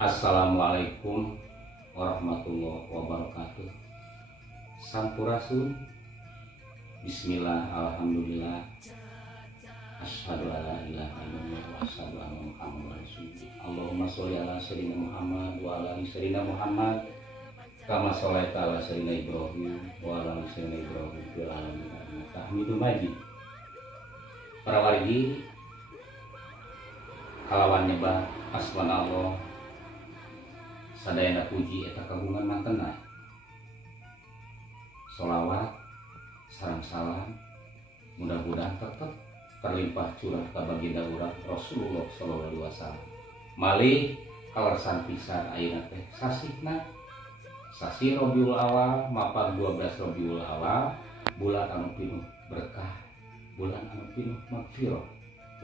Assalamualaikum warahmatullahi wabarakatuh. Sampurasun. Bismillah, alhamdulillah. Asyhadu alla ilaha illallah wa asyhadu anna Muhammadar rasulullah. Allahumma sholli ala sayyidina Muhammad wa ala ali sayyidina Muhammad. Kama sholaita ala sayyidina Ibrahim wa ala ali sayyidina Ibrahim fil alamin innaka Hamidum Majid. Para wargi kalawan nyebah asmanallah sadayana puji eta kagungan mantena. Sholawat sareng salam mudah-mudahan tetap terlimpah curah ka baginda urang Rasulullah sallallahu alaihi wasallam. Malih kalersan pisan ayeuna teh sasihna sasi Rabiul Awal mapan 12 Rabiul Awal, bulan anu pinuh berkah, bulan anu pinuh magfirah.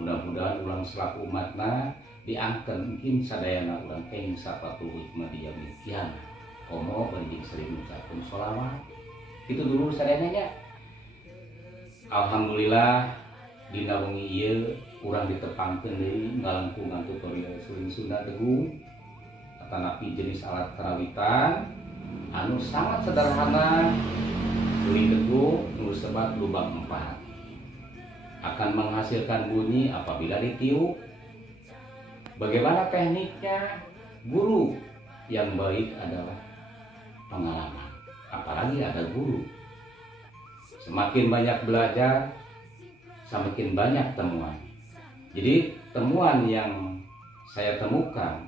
Mudah-mudahan ulang selaku umatna diangken mungkin sadayana urang kenging sapatuh hikmah di yaumil qiyamah. Komo benjing sering ngucapkeun sholawat. Itu dulu sadananya. Alhamdulillah dina wengi ieu urang ditepangkeun deui ngalengkungan tutorial suling Sunda Degung atanapi jenis alat karawitan anu sangat sederhana. Suling Degung nu sebat lubang 4 akan menghasilkan bunyi apabila ditiup. Bagaimana tekniknya? Guru yang baik adalah pengalaman, apalagi ada guru. Semakin banyak belajar, semakin banyak temuan. Jadi temuan yang saya temukan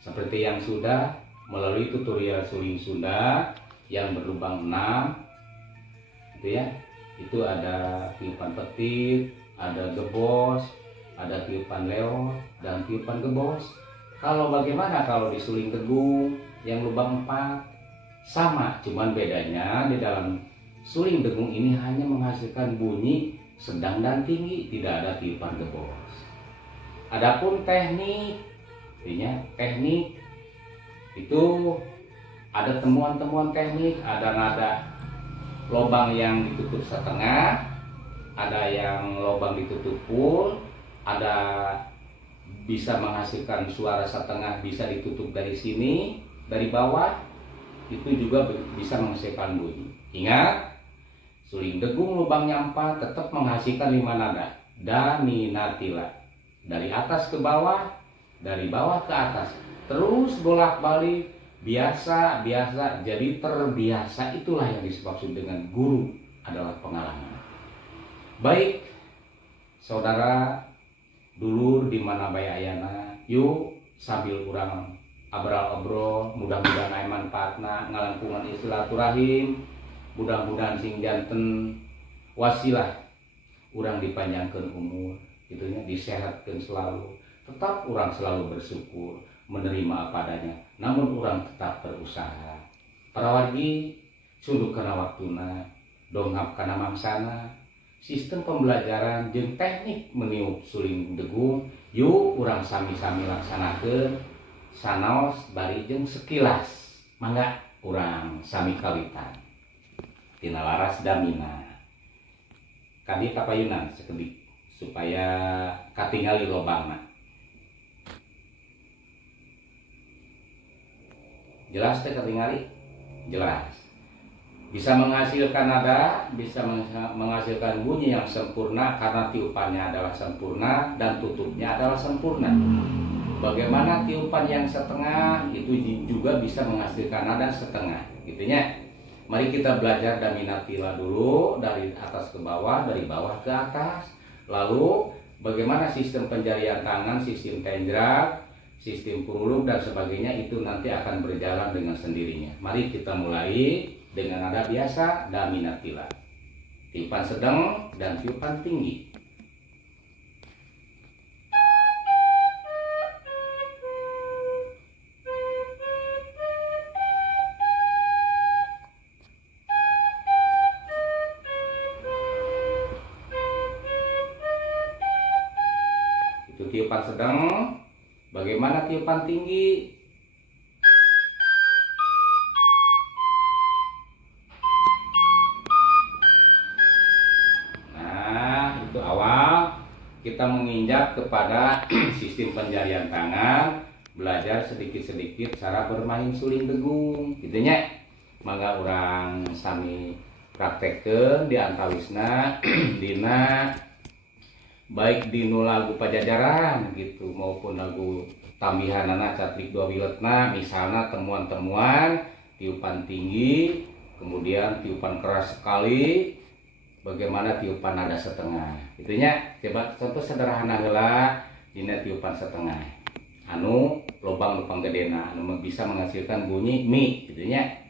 seperti yang sudah melalui tutorial suling Sunda yang berlubang 6 gitu ya. Itu ada tiupan petir, ada gebos, ada tiupan leot, dan tiupan gebos. Kalau bagaimana kalau di suling Degung yang lubang 4? Sama, cuman bedanya di dalam suling Degung ini hanya menghasilkan bunyi sedang dan tinggi, tidak ada tiupan gebos. Adapun teknik, artinya teknik itu ada temuan-temuan teknik, ada nada lobang yang ditutup setengah, ada yang lobang ditutup full, ada bisa menghasilkan suara setengah bisa ditutup dari sini, dari bawah, itu juga bisa menghasilkan bunyi. Ingat, suling Degung lubangnya 4 tetap menghasilkan 5 nada. Da, mi, na, tila. Dari atas ke bawah, dari bawah ke atas. Terus bolak-balik, biasa, jadi terbiasa. Itulah yang dimaksud dengan guru adalah pengalaman. Baik, saudara, dulur di mana bae ayana, yuk sambil urang abrol-obrol, mudah-mudahan aya manfaatna ngalangkungan silaturahim, mudah-mudahan sing janten wasilah urang dipanjangkeun umur, gitunya disehatkeun selalu. Tetap urang selalu bersyukur, menerima apa adanya, namun urang tetap berusaha. Para wargi sunduk kana waktuna, dongap kana mangsana. Sistem pembelajaran jeung teknik meniup suling Degung yuk urang sami-sami laksanakeun sanaos bari jeung sekilas. Mangga urang sami kawitan tina laras damina kadi kapayunan sakedik supaya katingali lobangna. Jelas teh katingali? Jelas. Bisa menghasilkan nada, bisa menghasilkan bunyi yang sempurna karena tiupannya adalah sempurna dan tutupnya adalah sempurna. Bagaimana tiupan yang setengah itu juga bisa menghasilkan nada setengah, gitunya. Mari kita belajar daminatila dulu dari atas ke bawah, dari bawah ke atas. Lalu bagaimana sistem penjarian tangan, sistem tenjrak, sistem puruluk dan sebagainya itu nanti akan berjalan dengan sendirinya. Mari kita mulai dengan nada biasa, daminatila. Tiupan sedang dan tiupan tinggi. Itu tiupan sedang. Bagaimana tiupan tinggi? kita menginjak kepada sistem penjarian tangan, belajar sedikit-sedikit cara bermain suling degung gitu nya. Mangga urang sami praktekeun di antawisna dina baik dinu lagu Pajajaran gitu maupun lagu tambihanana Catrik Dua Wiletna, misalnya temuan-temuan tiupan tinggi, kemudian tiupan keras sekali, bagaimana tiupan nada setengah itunya. Coba contoh sederhana heula dina tiupan setengah anu lobang-lobang gedena anu bisa menghasilkan bunyi mi itunya.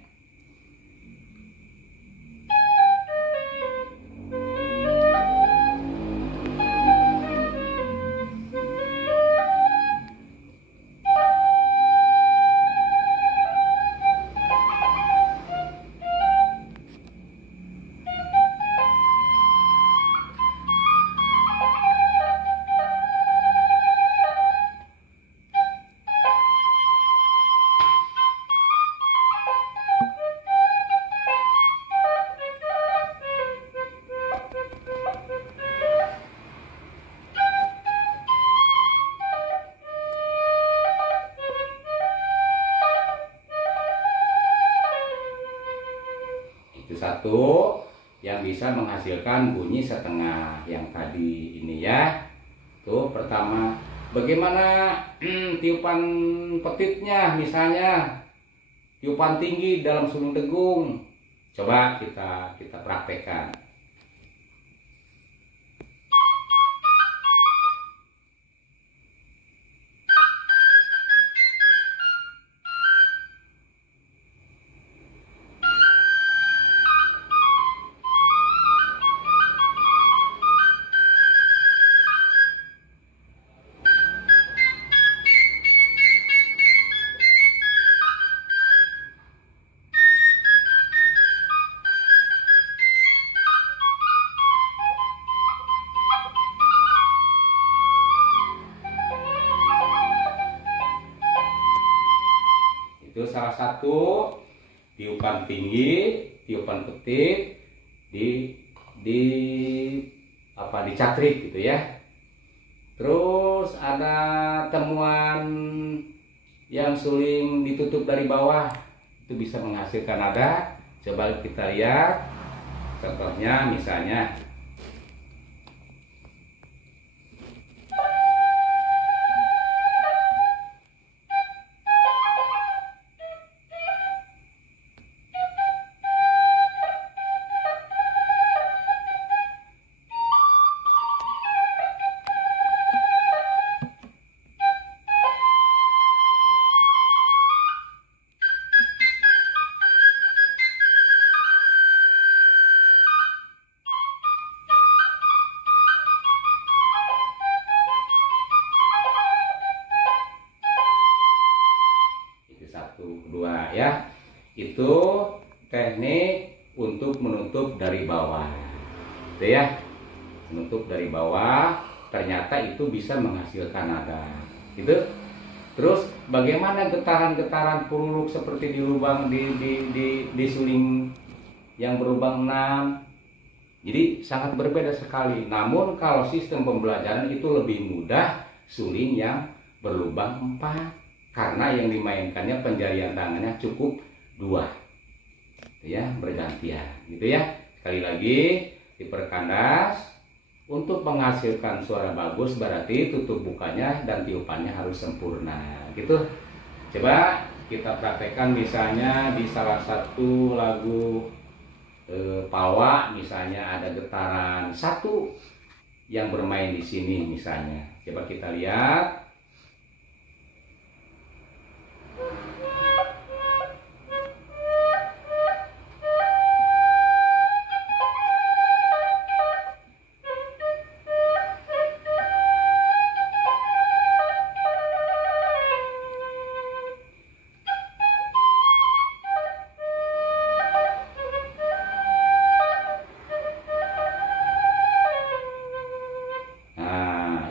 Itu satu yang bisa menghasilkan bunyi setengah yang tadi ini ya. Tuh pertama, bagaimana tiupan petitnya, misalnya tiupan tinggi dalam sulung degung. Coba kita praktekkan. Itu salah satu tiupan tinggi, tiupan petit di catrik gitu ya. Terus ada temuan yang suling ditutup dari bawah, itu bisa menghasilkan nada. Coba kita lihat contohnya, misalnya kedua ya, itu teknik untuk menutup dari bawah itu ya, menutup dari bawah, ternyata itu bisa menghasilkan nada gitu. Terus bagaimana getaran-getaran puruluk seperti di lubang di suling yang berlubang 6, jadi sangat berbeda sekali. Namun kalau sistem pembelajaran itu lebih mudah suling yang berlubang 4, karena yang dimainkannya penjarian tangannya cukup 2 ya, bergantian gitu ya. Sekali lagi diperkandas, untuk menghasilkan suara bagus berarti tutup bukanya dan tiupannya harus sempurna gitu. Coba kita praktekkan misalnya di salah satu lagu Pawa, misalnya ada getaran 1 yang bermain di sini misalnya. Coba kita lihat.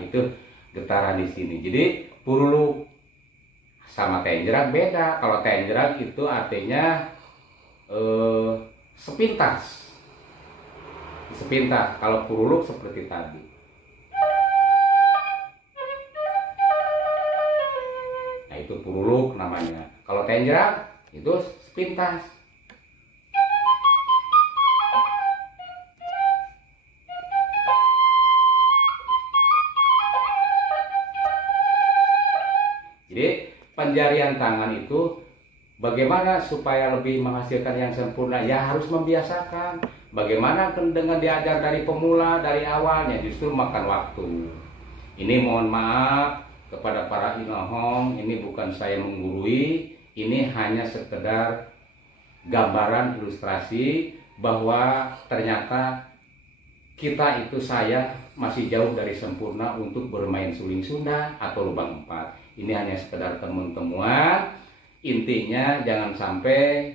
Itu getaran di sini. Jadi puruluk sama tenjerak beda. Kalau tenjerak itu artinya sepintas. Sepintas. Kalau puruluk seperti tadi. Nah itu puruluk namanya. Kalau tenjrak itu sepintas. Jadi penjarian tangan itu bagaimana supaya lebih menghasilkan yang sempurna? Ya harus membiasakan. Bagaimana dengan diajar dari pemula, dari awalnya justru makan waktu. Ini mohon maaf kepada para inohong, ini bukan saya menggurui, ini hanya sekedar gambaran ilustrasi bahwa ternyata kita itu saya masih jauh dari sempurna untuk bermain suling Sunda atau lubang 4. Ini hanya sekedar temuan-temuan. Intinya jangan sampai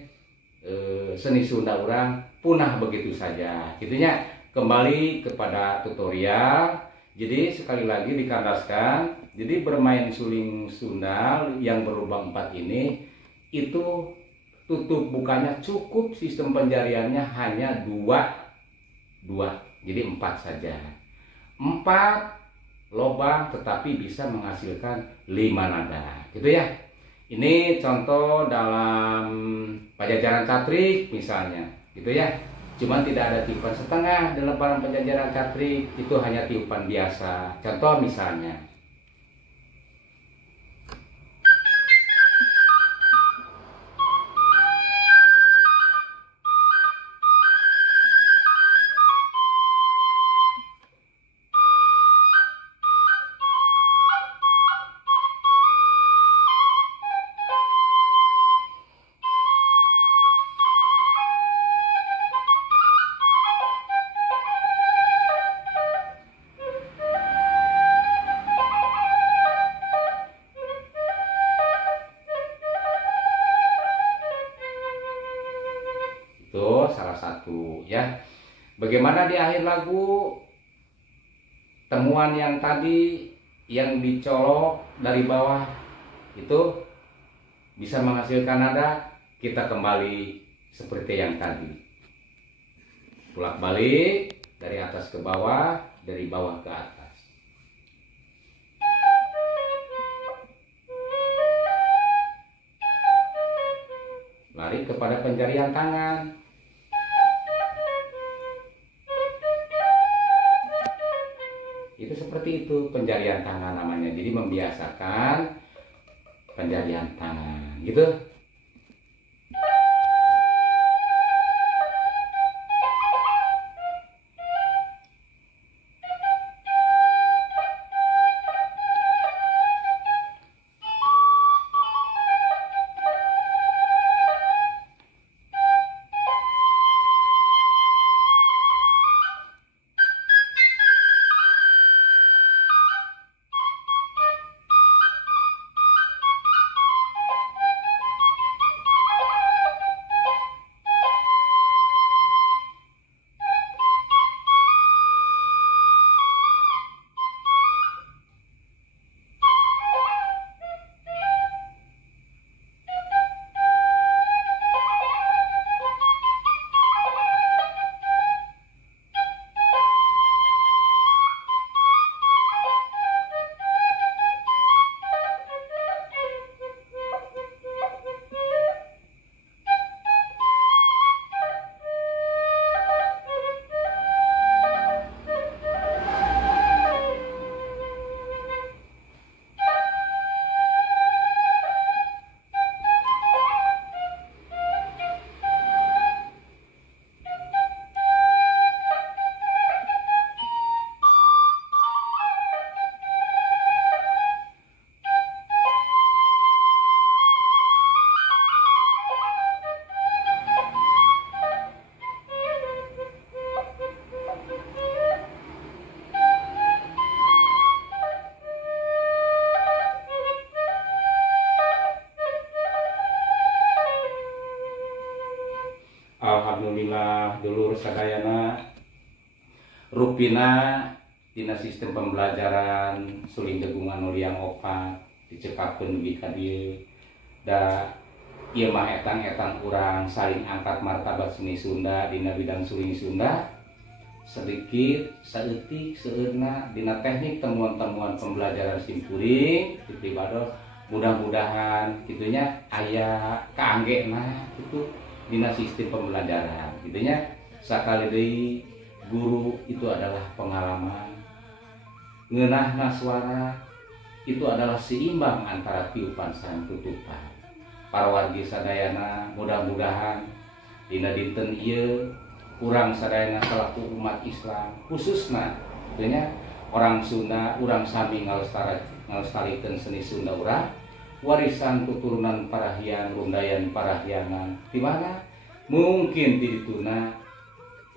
seni Sunda orang punah begitu saja. Gitunya, kembali kepada tutorial. Jadi sekali lagi dikandaskan, jadi bermain suling Sunda yang berlubang 4 ini itu tutup bukanya cukup, sistem penjariannya hanya dua, jadi 4 saja. 4 lubang tetapi bisa menghasilkan 5 nada, gitu ya. Ini contoh dalam Pajajaran Catrik misalnya, gitu ya. Cuman tidak ada tiupan setengah dalam Pajajaran Catrik, itu hanya tiupan biasa. Contoh misalnya, itu salah satu ya. Bagaimana di akhir lagu temuan yang tadi yang dicolok dari bawah itu bisa menghasilkan nada, kita kembali seperti yang tadi, bolak balik dari atas ke bawah, dari bawah ke atas. Lari kepada penjarian tangan. Itu seperti itu penjarian tangan namanya. Jadi membiasakan penjarian tangan, gitu. Alhamdulillah dulur sadayana rupina tina sistem pembelajaran suling degungan nuliang opat dicekapkeun dugi ka dieu da ieu mah etang-etang urang saling angkat martabat seni Sunda dina bidang suling Sunda sedikit saeutik seueurna dina teknik temuan-temuan pembelajaran simkuring di Pribados mudah-mudahan gitunya aya kaanggena itu dina sistem pembelajaran gitunya. Sakali deui guru itu adalah pengalaman, ngeunahna suara itu adalah seimbang antara tiupan sareng tutupan. Para wargi sadayana mudah-mudahan dina dinten ieu urang sadayana selaku umat Islam khususna gitunya orang Sunda, urang sami ngalestarikeun seni Sunda urang, warisan keturunan parahiang, rundayan parahyangan, di mana mungkin di dituna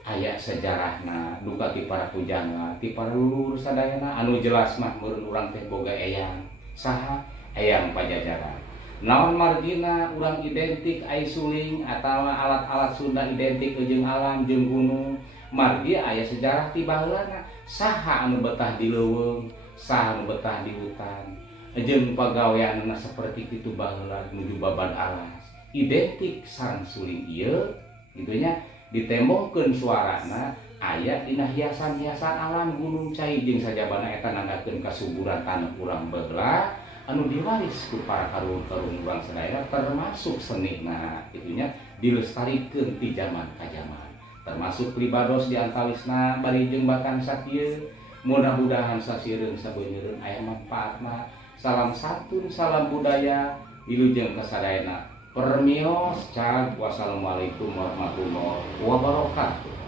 aya sejarahna duka ti para pujangga, ti para lulur sadayana anu jelas mah meureun urang teh boga eyang, saha eyang Pajajaran. Naon margina urang identik ai suling atawa alat-alat Sunda identik jeung alam jeung gunung, margi aya sejarah ti baheulana, saha anu betah di leuweung, saha anu betah di hutan. Jeung pagaweanna seperti kitu baheula nuju baban alas identik sareng suling ieu gitunya. Ditembongkeun suarana aya dina hiasan-hiasan alam gunung cai jeung sajabana eta nanggakeun kasuburan taneuh urang baheula anu diwaris ku para karuhun-karuhun urang sadaya, termasuk senina gitunya dilestarikeun ti zaman ka zaman, termasuk pribados di antawisna bari jeung batan sakieu. Mudah-mudahan sasiereun sabeuneureun aya manfaatna. Salam santun, salam budaya, wilujeng kasadayana. Permios, cag, wassalamualaikum warahmatullahi wabarakatuh.